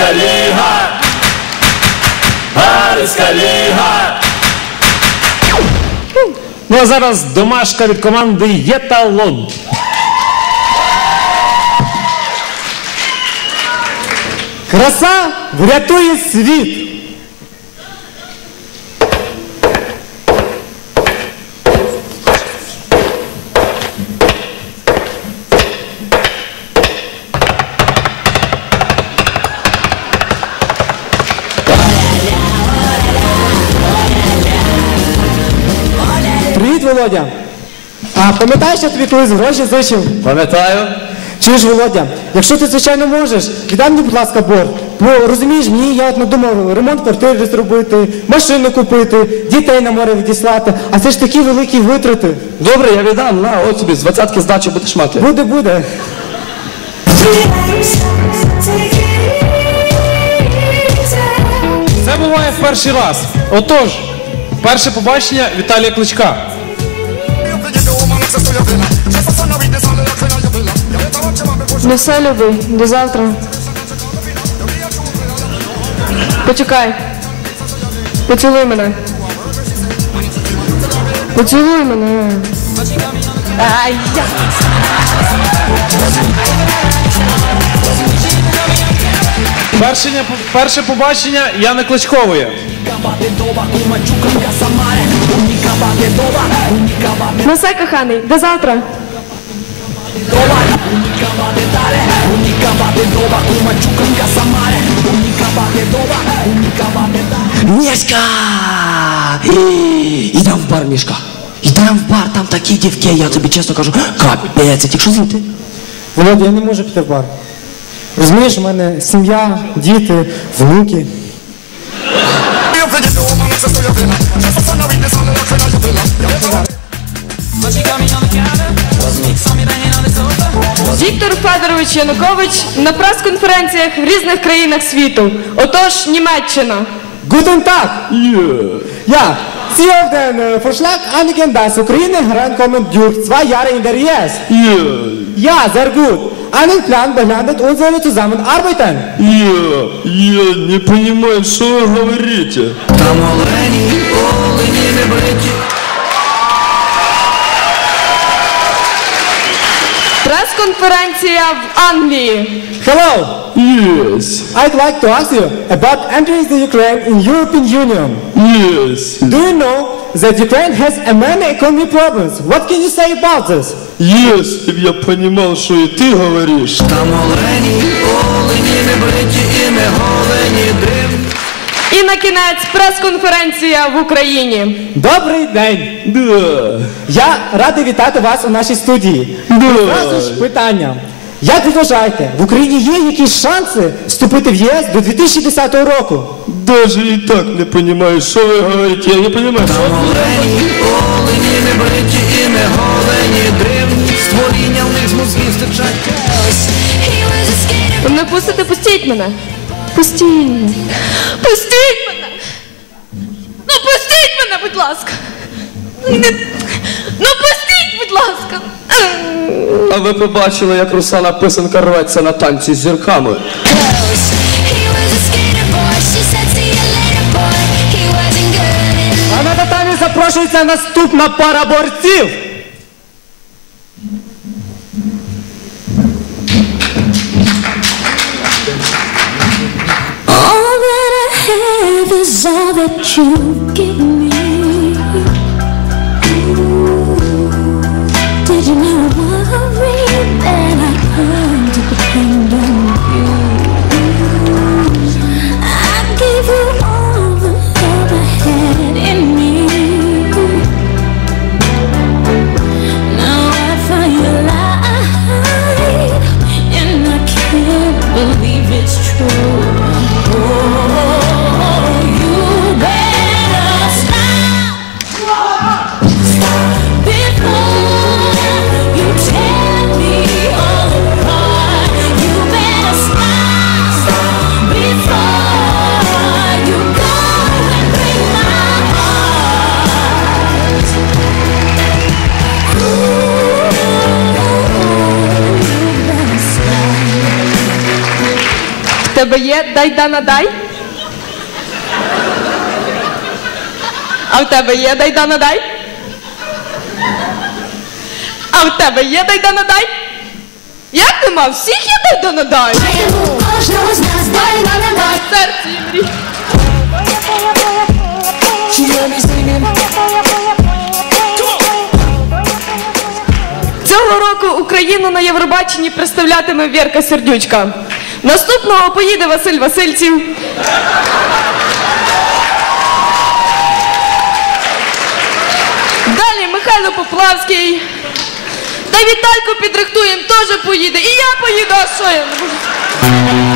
Галицька ліга! Галицька! Ну а зараз домашка від команди Єталон. Краса врятує світ. Привіт, Володя. А пам'ятаєш, я тобі колись гроші зичив? Пам'ятаю? Чуєш, Володя, якщо ти звичайно можеш, віддай мені, будь ласка, борг. Бо розумієш, мені я от надумав ремонт квартири зробити, машину купити, дітей на море відіслати, а це ж такі великі витрати. Добре, я віддам, на, от тобі, з двадцятки здачі будеш мати. Буде, буде. Це буває в перший раз. Отож, перше побачення Віталія Кличка. Ну все, любий, до завтра. Почекай. Поцілуй мене. Поцілуй мене. Ай, я. Перше, перше побачення Яни Кличкової. Ну все, коханий, до завтра. Мішка! Ідем в бар, Мішка. Ідем в бар, там такі дівки, я тобі чесно кажу, капець, якщо звідти. Володя, я не можу піти в бар. Розумієш, у мене сім'я, діти, внуки. Віктор Федорович Янукович на прес-конференціях в різних країнах світу. Отож, Німеччина. Guten Tag! Ja, Sie auf den äh, Vorschlag einigen, dass Ukraine herankommen durch zwei Jahre in der IS. Ja, sehr gut. Einen Plan behandelt und sollen zusammenarbeiten. Я, я не понимаю, що ви говорите. Прес-конференція в Англії. Hello, Yes, I'd like to ask you about entering the Ukraine in European Union. yes, Do you know that Ukraine has a many economic problems? What can you say about this? если б я понимал, что и ты говоришь. І На кінець прес-конференція в Україні. Добрий день! Да, Я радий вітати вас у нашій студії. Одразу ж питання. Як ви вважаєте, в Україні є якісь шанси вступити в єС до 2010 року? даже и так не понимаю, что вы говорите. Я не понимаю, что Ви мене пустите, пустіть мене. Пустіть. Пустіть мене. Ну пустіть мене, будь ласка. Ну, не- Ну пустіть, будь ласка. А ви побачили, як Руслана Писанка рветься на танці з зірками? А на татамі запрошується наступна пара борців. Have is all that you give me. Тебе є дай дана дай? А в тебе є дай дана дай? А в тебе є дай дана дай? Як нема? Всіх є дай дана дай? Кожного з нас дай на на дай. Серці мрій. Цього року Україну на Євробаченні представлятиме Вірка Сердючка. Наступного поїде Василь Васильців. Далі Михайло Поплавський. Та Вітальку підрихтуємо, теж поїде. І я поїду, а що я не можу?